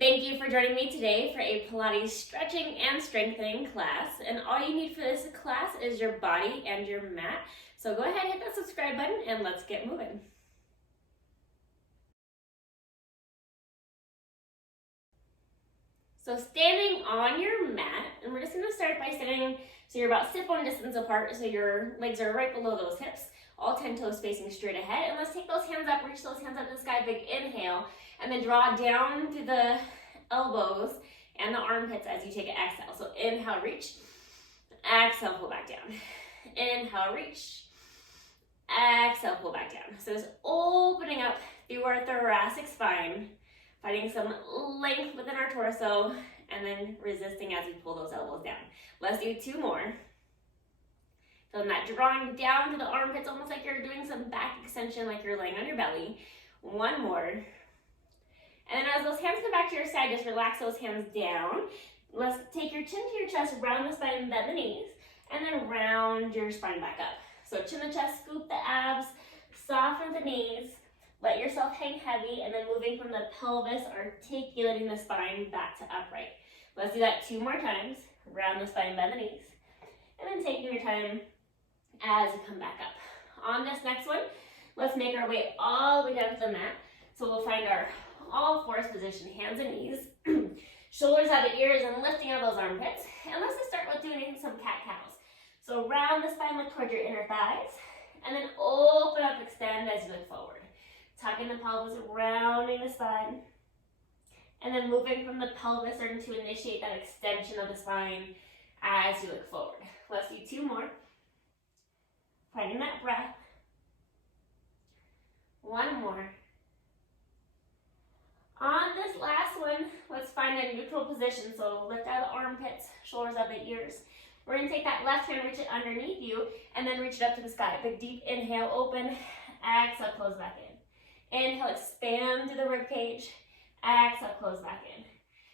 Thank you for joining me today for a Pilates stretching and strengthening class. And all you need for this class is your body and your mat. So go ahead, hit that subscribe button and let's get moving. So standing on your mat, and we're just going to start by standing so you're about sit-bone distance apart, so your legs are right below those hips, all 10 toes facing straight ahead. And let's take those hands up, reach those hands up to the sky, big inhale, and then draw down through the elbows and the armpits as you take an exhale. So inhale, reach, exhale, pull back down. Inhale, reach, exhale, pull back down. So just opening up through our thoracic spine, finding some length within our torso, and then resisting as we pull those elbows down. Let's do two more. Feeling that drawing down to the armpits, almost like you're doing some back extension, like you're laying on your belly. One more. And then as those hands come back to your side, just relax those hands down. Let's take your chin to your chest, round the spine, bend the knees, and then round your spine back up. So chin to chest, scoop the abs, soften the knees, let yourself hang heavy, and then moving from the pelvis, articulating the spine back to upright. Let's do that two more times. Round the spine, bend the knees, and then taking your time as you come back up. On this next one, let's make our way all the way down to the mat. So we'll find our all fours position, hands and knees, shoulders out the ears and lifting out those armpits. And let's just start with doing some cat-cows. So round the spine, look toward your inner thighs, and then open up, extend as you look forward. Tucking the pelvis, rounding the spine, and then moving from the pelvis, starting to initiate that extension of the spine as you look forward. Let's do two more. Finding that breath. One more. On this last one, let's find a neutral position. So lift out the armpits, shoulders out the ears. We're going to take that left hand, reach it underneath you, and then reach it up to the sky. Big deep inhale, open. Exhale, close back in. Inhale, expand to the rib cage. Exhale, close back in.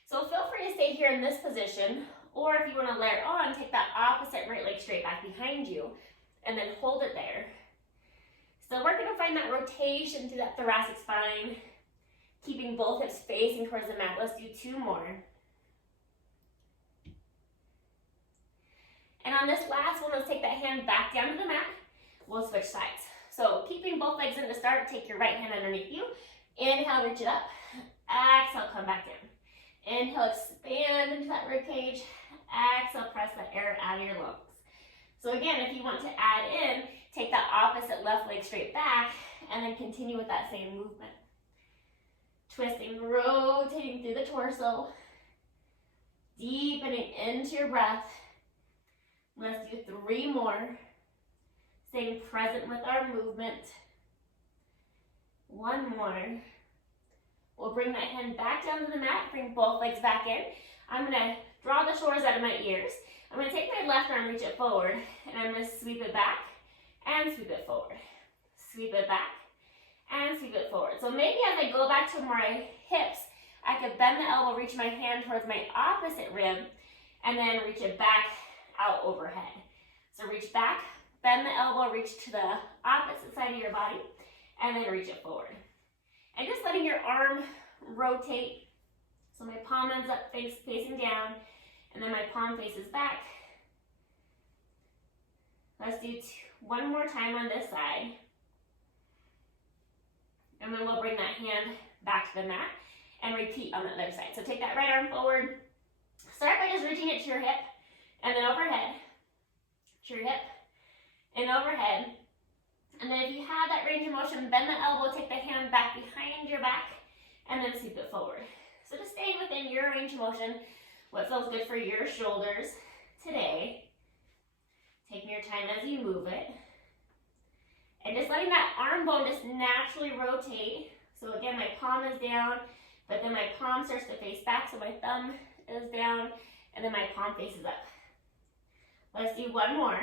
So feel free to stay here in this position, or if you want to layer on, take that opposite right leg straight back behind you, and then hold it there. So we're going to find that rotation through that thoracic spine, keeping both hips facing towards the mat. Let's do two more. And on this last one, let's take that hand back down to the mat. We'll switch sides. So keeping both legs in to start, take your right hand underneath you. Inhale, reach it up. Exhale, come back down. Inhale, expand into that rib cage. Exhale, press the air out of your lungs. So again, if you want to add in, take that opposite left leg straight back, and then continue with that same movement. Twisting, rotating through the torso, deepening into your breath. Let's do three more. Staying present with our movement. One more. We'll bring that hand back down to the mat, bring both legs back in. I'm going to draw the shoulders out of my ears. I'm going to take my left arm, reach it forward, and I'm going to sweep it back and sweep it forward. Sweep it back and sweep it forward. So maybe as I go back to my hips, I could bend the elbow, reach my hand towards my opposite rib, and then reach it back out overhead. So reach back, bend the elbow, reach to the opposite side of your body, and then reach it forward. And just letting your arm rotate. So my palm ends up facing down, and then my palm faces back. Let's do one more time on this side. And then we'll bring that hand back to the mat and repeat on the other side. So take that right arm forward. Start by just reaching it to your hip, and then overhead, to your hip, and overhead. And then if you have that range of motion, bend the elbow, take the hand back behind your back, and then sweep it forward. So just staying within your range of motion, what feels good for your shoulders today. Taking your time as you move it. And just letting that arm bone just naturally rotate. So again, my palm is down, but then my palm starts to face back, so my thumb is down, and then my palm faces up. Let's do one more.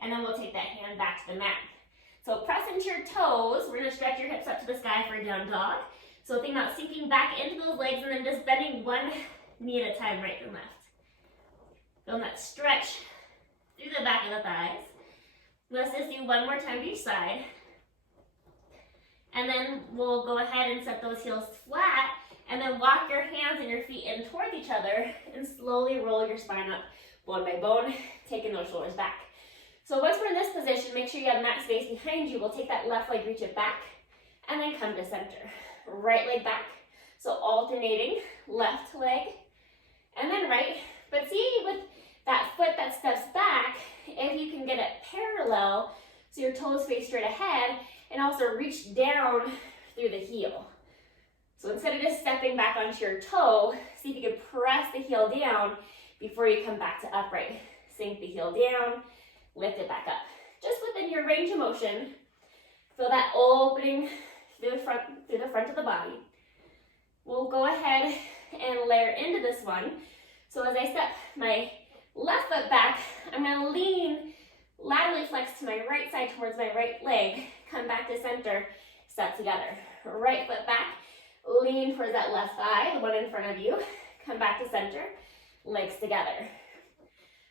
And then we'll take that hand back to the mat. So press into your toes. We're going to stretch your hips up to the sky for a down dog. So think about sinking back into those legs and then just bending one knee at a time, right and left. Feel that stretch through the back of the thighs. Let's just do one more time to each side. And then we'll go ahead and set those heels flat, and then walk your hands and your feet in towards each other and slowly roll your spine up bone by bone, taking those shoulders back. So once we're in this position, make sure you have mat space behind you. We'll take that left leg, reach it back, and then come to center. Right leg back. So alternating left leg and then right. But see, with that foot that steps back, if you can get it parallel, so your toes face straight ahead, and also reach down through the heel. So instead of just stepping back onto your toe, see if you can press the heel down before you come back to upright. Sink the heel down, lift it back up. Just within your range of motion, feel that opening through the front of the body. We'll go ahead and layer into this one. So as I step my left foot back, I'm gonna lean, laterally flex to my right side towards my right leg, come back to center, step together. Right foot back, lean towards that left thigh, the one in front of you, come back to center, legs together.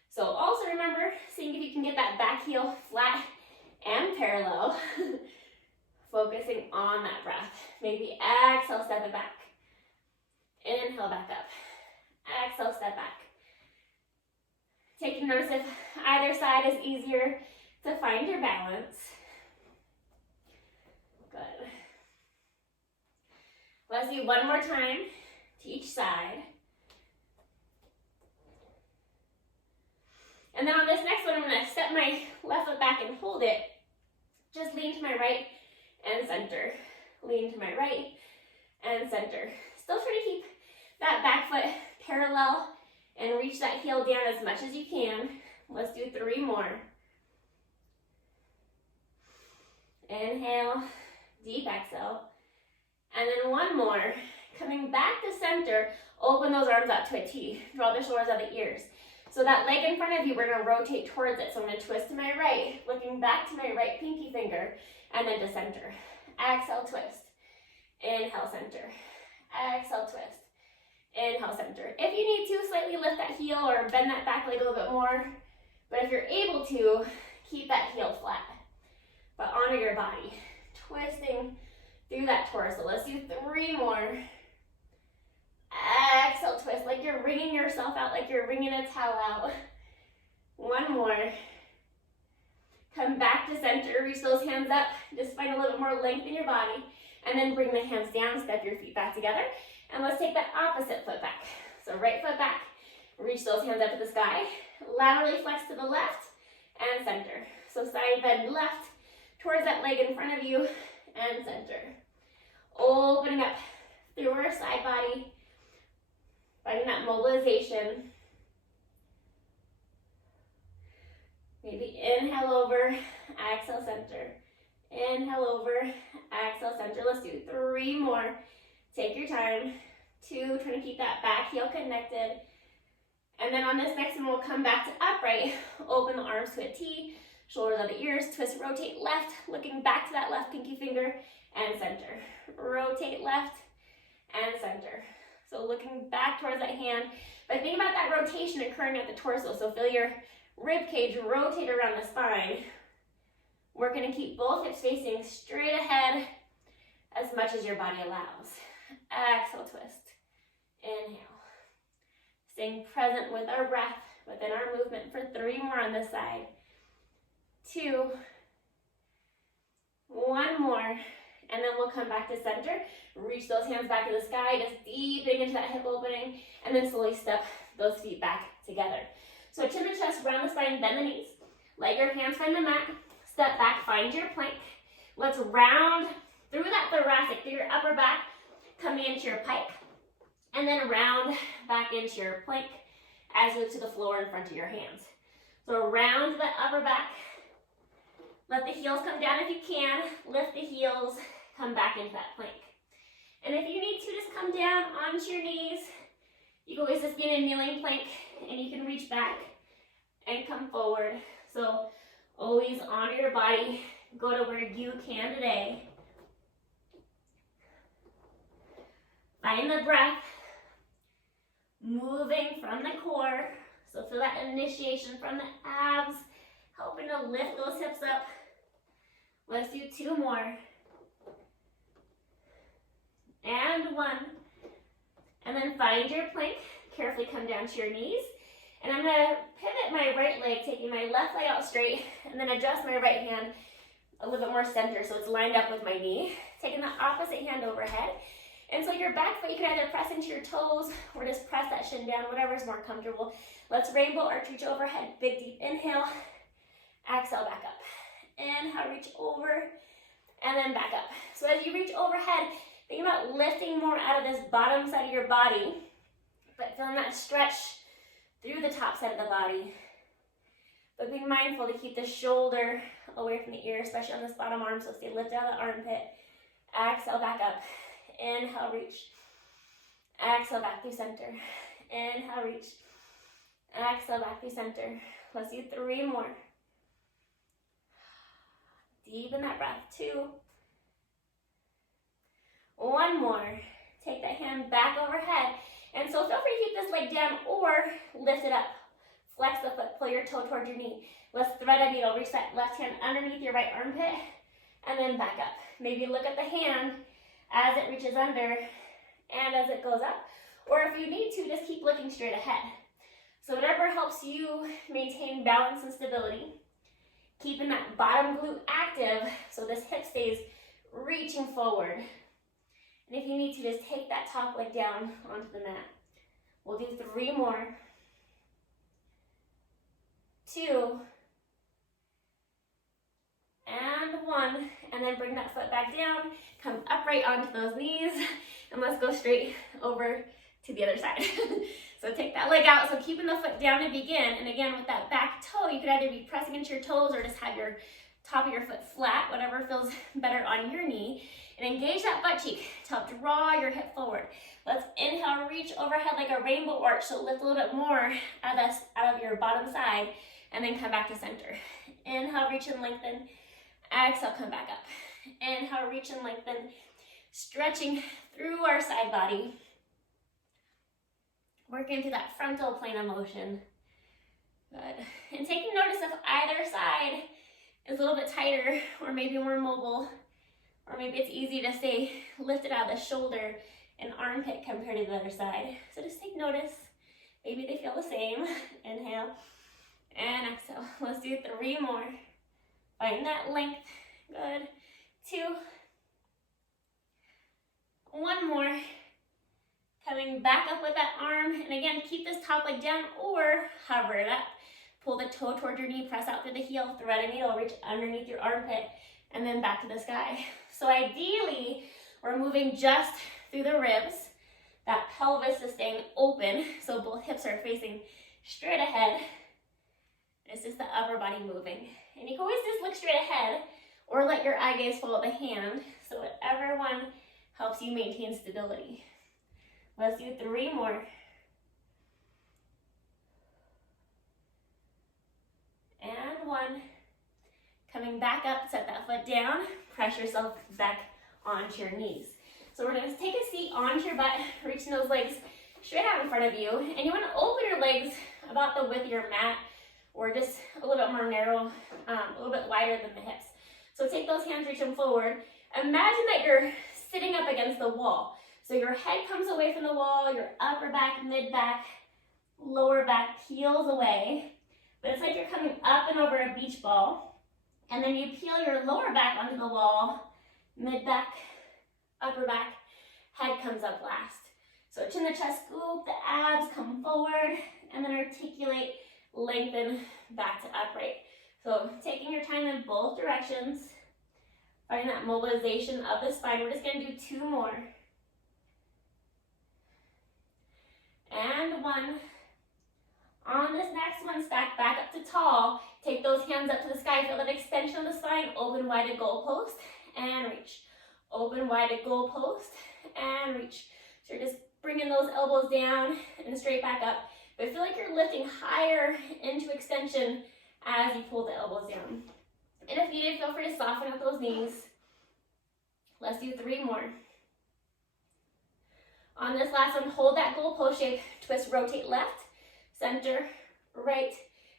So also remember, seeing if you can get that back heel flat and parallel, focusing on that breath. Maybe exhale, step it back. Inhale, back up. Exhale, step back. Taking notice if either side is easier to find your balance. Good. Let's do one more time to each side. And then on this next one, I'm going to step my left foot back and hold it. Just lean to my right and center. Lean to my right and center. Still try to keep that back foot parallel and reach that heel down as much as you can. Let's do 3 more. Inhale, deep exhale. And then 1 more. Coming back to center, open those arms out to a T. Draw the shoulders out of the ears. So that leg in front of you, we're going to rotate towards it. So I'm going to twist to my right, looking back to my right pinky finger, and then to center. Exhale, twist. Inhale, center. Exhale, twist. Inhale, center. If you need to, slightly lift that heel or bend that back leg a little bit more. But if you're able to, keep that heel flat. But honor your body. Twisting through that torso. Let's do 3 more. Exhale, twist like you're wringing yourself out, like you're wringing a towel out. 1 more. Come back to center, reach those hands up. Just find a little bit more length in your body. And then bring the hands down, step your feet back together. And let's take that opposite foot back. So right foot back, reach those hands up to the sky. Laterally flex to the left and center. So side bend left towards that leg in front of you and center. Opening up through our side body. Finding that mobilization. Maybe inhale over, exhale, center. Inhale over, exhale, center. Let's do 3 more. Take your time. 2, trying to keep that back heel connected. And then on this next one, we'll come back to upright. Open the arms to a T, shoulders out the ears, twist, rotate left, looking back to that left pinky finger, and center. Rotate left and center. So looking back towards that hand, but think about that rotation occurring at the torso. So feel your rib cage rotate around the spine. We're going to keep both hips facing straight ahead as much as your body allows. Exhale, twist. Inhale. Staying present with our breath within our movement for 3 more on this side. 2. 1 more. And then we'll come back to center. Reach those hands back to the sky, just deepening into that hip opening, and then slowly step those feet back together. So chin to chest, round the spine, bend the knees. Let your hands find the mat. Step back, find your plank. Let's round through that thoracic, through your upper back, coming into your pike. And then round back into your plank as you look to the floor in front of your hands. So round that upper back. Let the heels come down if you can. Lift the heels, come back into that plank. And if you need to, just come down onto your knees. You can always just be in a kneeling plank, and you can reach back and come forward. So always honor your body. Go to where you can today. Find the breath. Moving from the core. So feel that initiation from the abs, helping to lift those hips up. Let's do 2 more. and 1. And then find your plank. Carefully come down to your knees. And I'm gonna pivot my right leg, taking my left leg out straight, and then adjust my right hand a little bit more center so it's lined up with my knee. Taking the opposite hand overhead. And so your back foot, you can either press into your toes or just press that shin down, whatever is more comfortable. Let's rainbow arch, reach overhead. Big deep inhale. Exhale, back up. Inhale, reach over, and then back up. So as you reach overhead, think about lifting more out of this bottom side of your body, but feeling that stretch through the top side of the body. But be mindful to keep the shoulder away from the ear, especially on this bottom arm, so stay lifted out of the armpit. Exhale, back up. Inhale, reach. Exhale, back through center. Inhale, reach. Exhale, back through center. Let's do 3 more. Deepen that breath. 2. 1 more. Take that hand back overhead. And so feel free to keep this leg down or lift it up. Flex the foot, pull your toe towards your knee. Let's thread a needle. Reach that left hand underneath your right armpit and then back up. Maybe look at the hand as it reaches under and as it goes up. Or if you need to, just keep looking straight ahead. So whatever helps you maintain balance and stability. Keeping that bottom glute active so this hip stays reaching forward. And if you need to, just take that top leg down onto the mat. We'll do 3 more. 2. And 1. And then bring that foot back down. Come upright onto those knees. And let's go straight over to the other side. So take that leg out. So keeping the foot down to begin. And again, with that back toe, you could either be pressing into your toes or just have your top of your foot flat, whatever feels better on your knee. And engage that butt cheek to help draw your hip forward. Let's inhale, reach overhead like a rainbow arch. So lift a little bit more out of your bottom side and then come back to center. Inhale, reach and lengthen. Exhale, come back up. Inhale, reach and lengthen. Stretching through our side body. Working through that frontal plane of motion. Good. And taking notice if either side is a little bit tighter or maybe more mobile. Or maybe it's easy to stay lifted out of the shoulder and armpit compared to the other side. So just take notice. Maybe they feel the same. Inhale and exhale. Let's do 3 more. Find that length. Good. 2. 1 more. Coming back up with that arm. And again, keep this top leg down or hover it up. Pull the toe toward your knee. Press out through the heel. Thread a needle. Reach underneath your armpit. And then back to the sky. So ideally, we're moving just through the ribs. That pelvis is staying open, so both hips are facing straight ahead. It's just the upper body moving. And you can always just look straight ahead or let your eye gaze follow the hand. So whatever one helps you maintain stability. Let's do 3 more. And 1. Coming back up, set that foot down, press yourself back onto your knees. So we're going to take a seat onto your butt, reaching those legs straight out in front of you. And you want to open your legs about the width of your mat or just a little bit more narrow, a little bit wider than the hips. So take those hands, reach them forward. Imagine that you're sitting up against the wall. So your head comes away from the wall, your upper back, mid back, lower back peels away. But it's like you're coming up and over a beach ball. And then you peel your lower back onto the wall, mid back, upper back, head comes up last. So chin to chest scoop, the abs come forward, and then articulate, lengthen back to upright. So taking your time in both directions, find that mobilization of the spine. We're just going to do 2 more. And 1. On this next one, stack back up to tall. Take those hands up to the sky. Feel that extension of the spine. Open wide to goalpost and reach. Open wide to goalpost and reach. So you're just bringing those elbows down and straight back up. But feel like you're lifting higher into extension as you pull the elbows down. And if needed, feel free to soften up those knees. Let's do 3 more. On this last one, hold that goalpost shape. Twist, rotate left, center, right,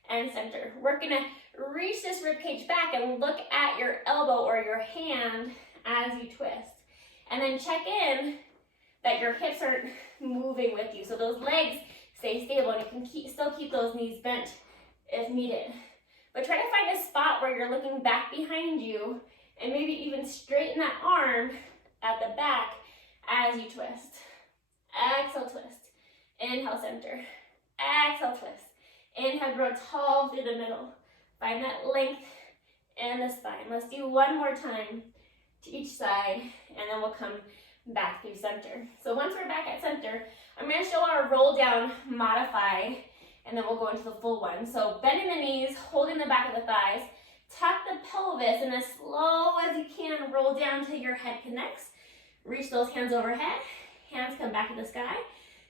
and center. We're gonna reach this rib cage back and look at your elbow or your hand as you twist. And then check in that your hips aren't moving with you. So those legs stay stable, and you can still keep those knees bent if needed. But try to find a spot where you're looking back behind you, and maybe even straighten that arm at the back as you twist. Exhale, twist. Inhale, center. Exhale, twist. Inhale, grow tall through the middle. Find that length in the spine. Let's do one more time to each side, and then we'll come back through center. So once we're back at center, I'm going to show our roll down modified, and then we'll go into the full one. So bending the knees, holding the back of the thighs, tuck the pelvis, and as slow as you can, roll down till your head connects. Reach those hands overhead. Hands come back to the sky.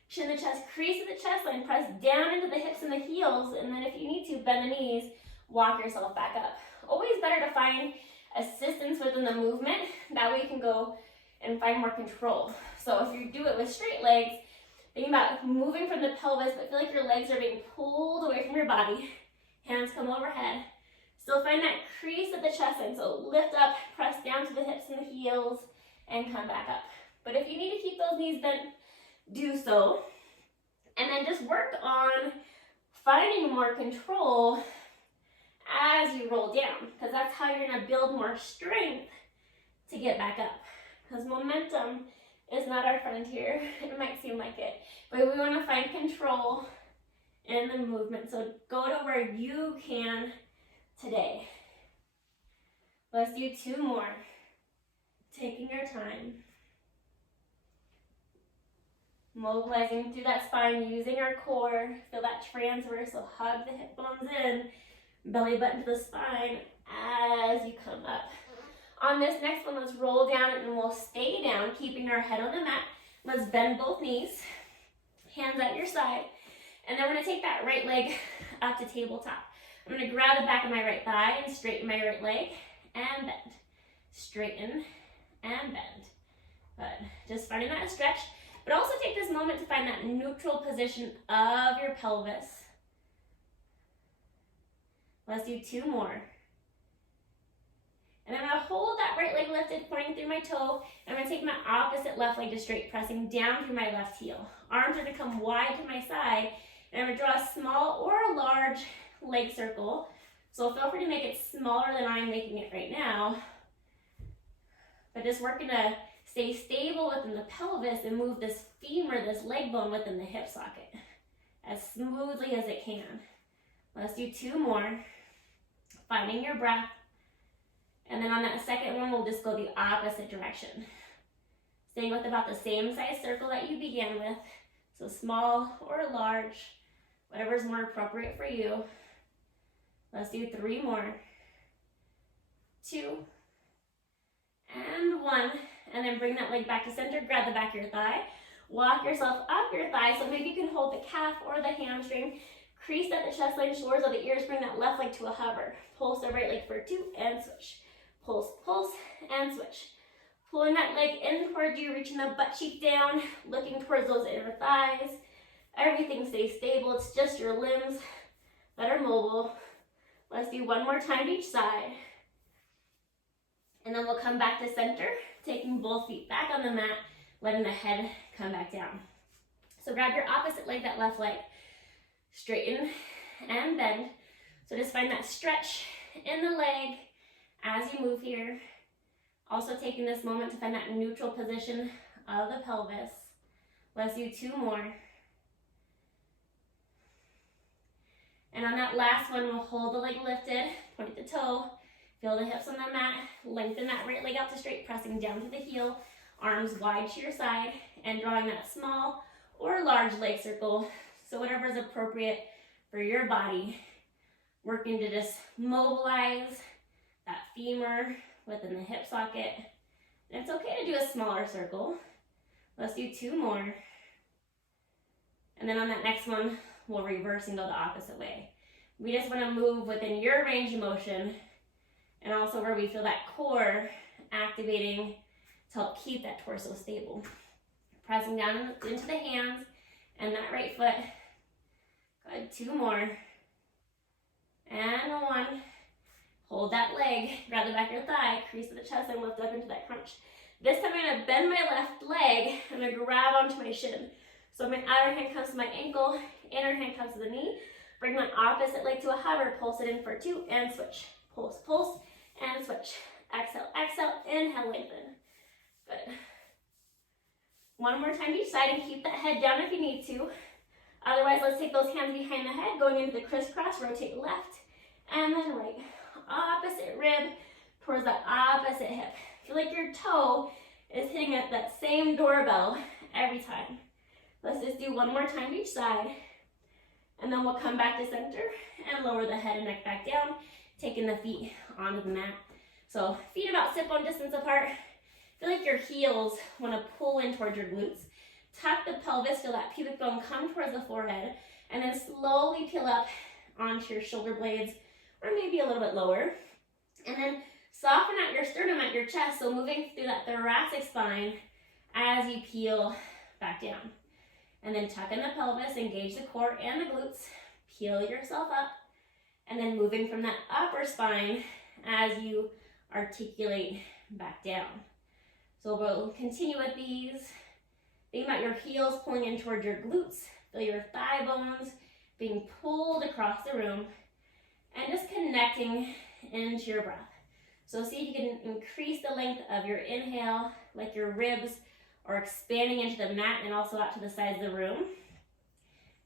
Chin the chest, crease of the chest line, press down into the hips and the heels, and then if you need to, bend the knees, walk yourself back up. Always better to find assistance within the movement. That way you can go and find more control. So if you do it with straight legs, think about moving from the pelvis, but feel like your legs are being pulled away from your body. Hands come overhead. Still find that crease at the chest line. So lift up, press down to the hips and the heels, and come back up. But if you need to keep those knees bent, do so. And then just work on finding more control as you roll down, because that's how you're going to build more strength to get back up. Because momentum is not our friend here. It might seem like it, but we want to find control in the movement. So go to where you can today. Let's do two more. Taking your time. Mobilizing through that spine, using our core. Feel that transverse, so hug the hip bones in. Belly button to the spine as you come up. On this next one, let's roll down and we'll stay down, keeping our head on the mat. Let's bend both knees, hands at your side. And then we're gonna take that right leg up to tabletop. I'm gonna grab the back of my right thigh and straighten my right leg and bend. Straighten and bend. Good. Just finding that stretch. But also take this moment to find that neutral position of your pelvis. Let's do two more. And I'm going to hold that right leg lifted, pointing through my toe. And I'm going to take my opposite left leg to straight, pressing down through my left heel. Arms are going to come wide to my side. And I'm going to draw a small or a large leg circle. So feel free to make it smaller than I'm making it right now. But just working to stay stable within the pelvis and move this femur, this leg bone within the hip socket as smoothly as it can. Let's do two more. Finding your breath. And then on that second one, we'll just go the opposite direction. Staying with about the same size circle that you began with. So small or large, whatever is more appropriate for you. Let's do three more. Two. And one. And then bring that leg back to center. Grab the back of your thigh. Walk yourself up your thigh. So maybe you can hold the calf or the hamstring. Crease at the chest line, shoulders of the ears. Bring that left leg to a hover. Pulse the right leg for two and switch. Pulse, pulse, and switch. Pulling that leg in towards you, reaching the butt cheek down, looking towards those inner thighs. Everything stays stable. It's just your limbs that are mobile. Let's do one more time to each side. And then we'll come back to center, taking both feet back on the mat, letting the head come back down. So grab your opposite leg, that left leg. Straighten and bend. So just find that stretch in the leg as you move here. Also taking this moment to find that neutral position of the pelvis. Let's do two more. And on that last one, we'll hold the leg lifted, point the toe, feel the hips on the mat, lengthen that right leg out to straight, pressing down to the heel, arms wide to your side, and drawing that small or large leg circle. So whatever is appropriate for your body. Working to just mobilize that femur within the hip socket. And it's okay to do a smaller circle. Let's do two more. And then on that next one, we'll reverse and go the opposite way. We just want to move within your range of motion, and also where we feel that core activating to help keep that torso stable. Pressing down into the hands and that right foot. Good, two more. And one. Hold that leg, grab the back of your thigh, crease of the chest, and lift up into that crunch. This time I'm gonna bend my left leg, I'm gonna grab onto my shin. So my outer hand comes to my ankle, inner hand comes to the knee, bring my opposite leg to a hover, pulse it in for 2, and switch. Pulse, pulse, and switch. Exhale, exhale, inhale, lengthen. Good. One more time each side, and keep that head down if you need to. Otherwise, let's take those hands behind the head, going into the crisscross, rotate left, and then right. Opposite rib towards the opposite hip. Feel like your toe is hitting at that same doorbell every time. Let's just do one more time each side, and then we'll come back to center and lower the head and neck back down, taking the feet onto the mat. So feet about sit-bone distance apart. Feel like your heels want to pull in towards your glutes. Tuck the pelvis, feel that pubic bone come towards the forehead, and then slowly peel up onto your shoulder blades, or maybe a little bit lower. And then soften out your sternum at your chest, so moving through that thoracic spine as you peel back down. And then tuck in the pelvis, engage the core and the glutes, peel yourself up, and then moving from that upper spine as you articulate back down. So we'll continue with these. Think about your heels pulling in towards your glutes, feel your thigh bones being pulled across the room, and just connecting into your breath. So see if you can increase the length of your inhale, like your ribs are expanding into the mat and also out to the sides of the room.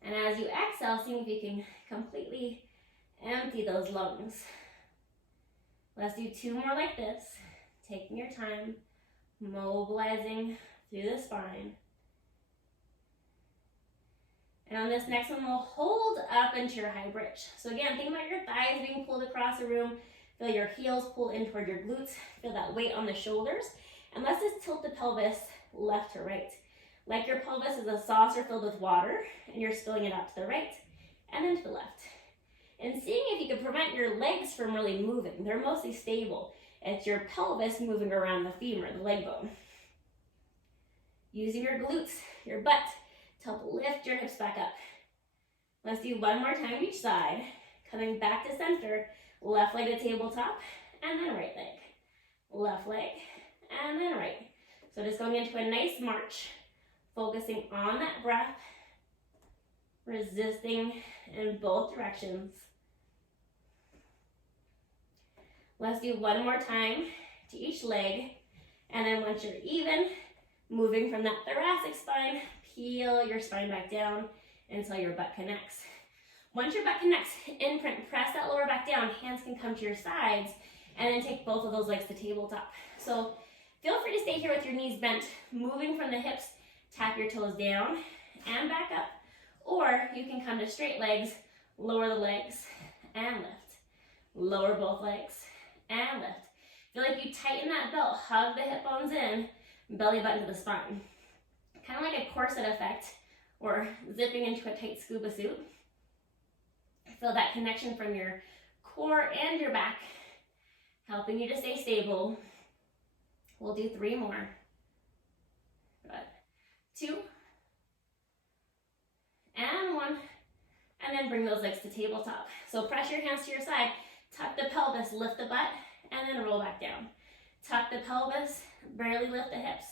And as you exhale, see if you can completely empty those lungs. Let's do 2 more like this, taking your time, mobilizing through the spine. And on this next one, we'll hold up into your high bridge. So again, think about your thighs being pulled across the room. Feel your heels pull in toward your glutes. Feel that weight on the shoulders. And let's just tilt the pelvis left to right. Like your pelvis is a saucer filled with water, and you're spilling it out to the right and then to the left. And seeing if you can prevent your legs from really moving. They're mostly stable. It's your pelvis moving around the femur, the leg bone. Using your glutes, your butt, to help lift your hips back up. Let's do 1 more time each side. Coming back to center, left leg to tabletop, and then right leg. Left leg, and then right. So just going into a nice march, focusing on that breath, resisting in both directions. Let's do 1 more time to each leg, and then once you're even, moving from that thoracic spine, peel your spine back down until your butt connects. Once your butt connects, imprint, press that lower back down, hands can come to your sides, and then take both of those legs to tabletop. So feel free to stay here with your knees bent, moving from the hips, tap your toes down and back up, or you can come to straight legs, lower the legs and lift. Lower both legs and lift. Feel like you tighten that belt, hug the hip bones in, belly button to the spine. Kind of like a corset effect or zipping into a tight scuba suit. Feel that connection from your core and your back, helping you to stay stable. We'll do 3 more. Good. 2. And 1. And then bring those legs to tabletop. So press your hands to your side, tuck the pelvis, lift the butt, and then roll back down. Tuck the pelvis, barely lift the hips,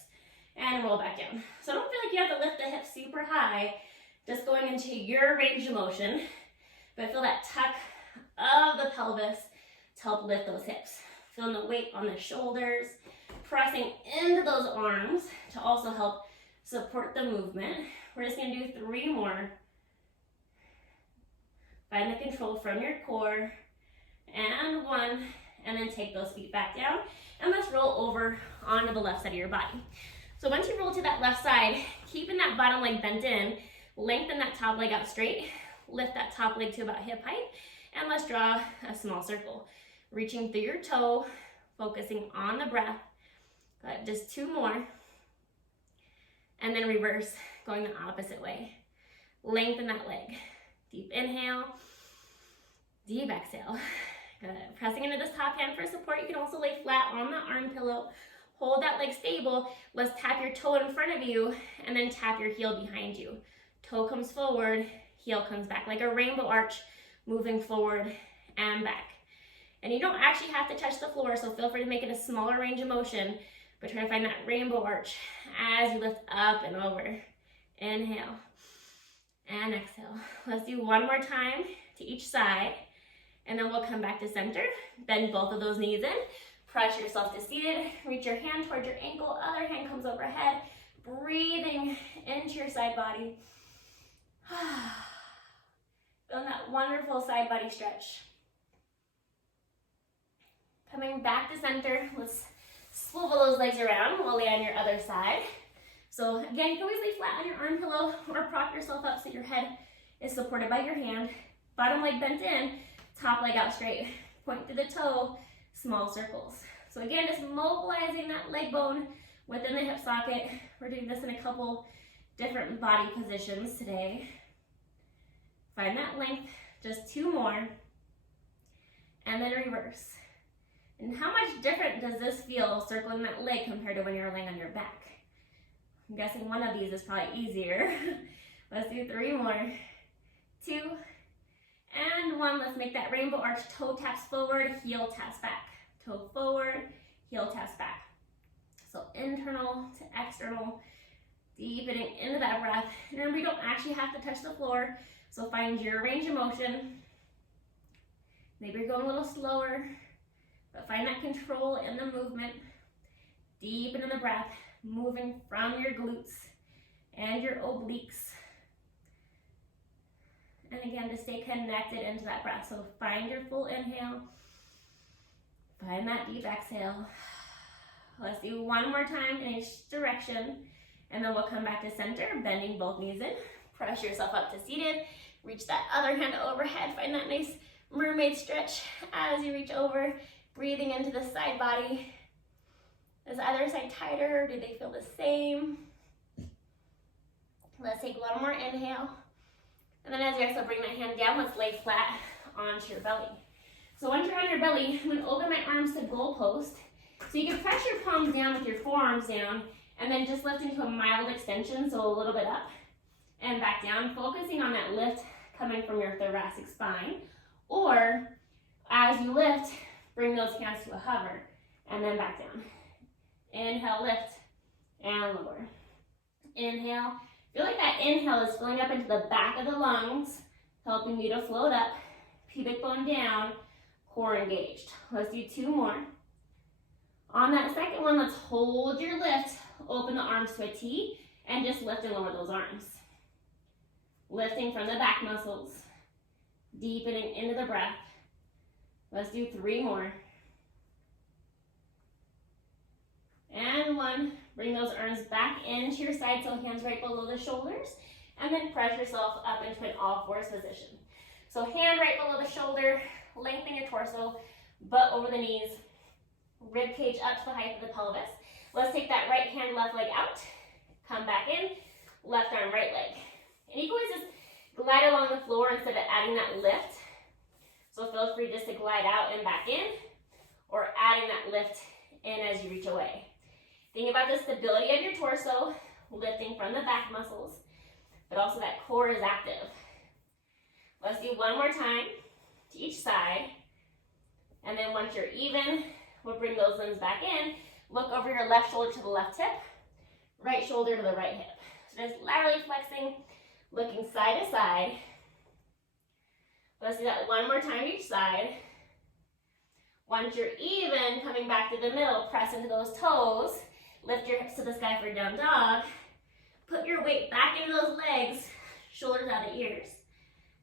and roll back down. So don't feel like you have to lift the hips super high, just going into your range of motion, but feel that tuck of the pelvis to help lift those hips. Feeling the weight on the shoulders, pressing into those arms to also help support the movement. We're just gonna do 3 more. Find the control from your core, and 1, and then take those feet back down, and let's roll over onto the left side of your body. So once you roll to that left side, keeping that bottom leg bent in, lengthen that top leg out straight, lift that top leg to about hip height, and let's draw a small circle. Reaching through your toe, focusing on the breath. Good, just 2 more. And then reverse, going the opposite way. Lengthen that leg. Deep inhale, deep exhale. Good. Pressing into this top hand for support. You can also lay flat on the arm pillow. Hold that leg stable. Let's tap your toe in front of you and then tap your heel behind you. Toe comes forward, heel comes back, like a rainbow arch, moving forward and back. And you don't actually have to touch the floor, so feel free to make it a smaller range of motion, but try to find that rainbow arch as you lift up and over. Inhale and exhale. Let's do one more time to each side, and then we'll come back to center. Bend both of those knees in. Press yourself to seated. Reach your hand towards your ankle. Other hand comes overhead. Breathing into your side body. Feeling that wonderful side body stretch. Coming back to center, let's swivel those legs around. We'll lay on your other side. So again, you can always lay flat on your arm pillow or prop yourself up so your head is supported by your hand. Bottom leg bent in, top leg out straight. Point to the toe, small circles. So again, just mobilizing that leg bone within the hip socket. We're doing this in a couple different body positions today. Find that length, just 2 more, and then reverse. And how much different does this feel circling that leg compared to when you're laying on your back? I'm guessing one of these is probably easier. Let's do 3 more. 2, and 1. Let's make that rainbow arch. Toe taps forward, heel taps back. Toe forward, heel taps back. So internal to external, deepening into that breath. And remember, you don't actually have to touch the floor, so find your range of motion. Maybe you're going a little slower, but find that control in the movement. Deepen in the breath, moving from your glutes and your obliques. And again, to stay connected into that breath. So find your full inhale. Find that deep exhale. Let's do 1 more time in each direction. And then we'll come back to center, bending both knees in. Press yourself up to seated. Reach that other hand overhead. Find that nice mermaid stretch as you reach over. Breathing into the side body. Is either side tighter? Do they feel the same? Let's take 1 more inhale. And then as you exhale, bring that hand down. Let's lay flat onto your belly. So once you're on your belly, I'm going to open my arms to goalpost. So you can press your palms down with your forearms down, and then just lift into a mild extension, so a little bit up and back down, focusing on that lift coming from your thoracic spine. Or as you lift, bring those hands to a hover, and then back down. Inhale, lift, and lower. Inhale. Feel like that inhale is filling up into the back of the lungs, helping you to float up, pubic bone down, core engaged. Let's do 2 more. On that second one, let's hold your lift, open the arms to a T, and just lift and lower those arms. Lifting from the back muscles, deepening into the breath. Let's do 3 more. And 1. Bring those arms back into your side, so hands right below the shoulders, and then press yourself up into an all-fours position. So hand right below the shoulder, lengthen your torso, butt over the knees, rib cage up to the height of the pelvis. Let's take that right hand, left leg out, come back in, left arm, right leg. And you can always just glide along the floor instead of adding that lift. So feel free just to glide out and back in, or adding that lift in as you reach away. Think about the stability of your torso, lifting from the back muscles, but also that core is active. Let's do 1 more time to each side. And then once you're even, we'll bring those limbs back in. Look over your left shoulder to the left hip, right shoulder to the right hip. So just laterally flexing, looking side to side. Let's do that 1 more time each side. Once you're even, coming back to the middle, press into those toes. Lift your hips to the sky for down dog. Put your weight back into those legs, shoulders out of ears.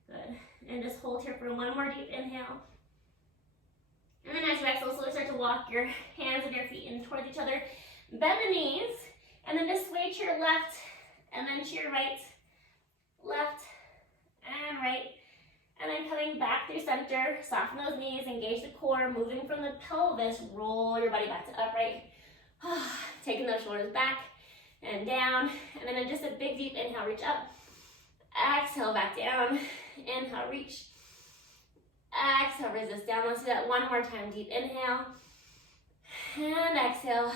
Good. And just hold here for 1 more deep inhale. And then as you exhale, slowly start to walk your hands and your feet in towards each other. Bend the knees, and then just sway to your left, and then to your right. Left and right. And then coming back through center, soften those knees, engage the core, moving from the pelvis, roll your body back to upright. Taking those shoulders back and down, and then just a big deep inhale, reach up. Exhale, back down. Inhale, reach. Exhale, resist down. Let's do that 1 more time. Deep inhale and exhale.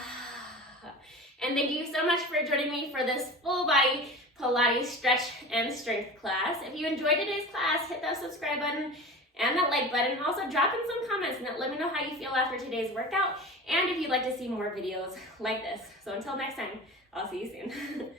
And thank you so much for joining me for this full body Pilates stretch and strength class. If you enjoyed today's class, hit that subscribe button and that like button. Also drop in some comments and let me know how you feel after today's workout, and if you'd like to see more videos like this. So until next time, I'll see you soon.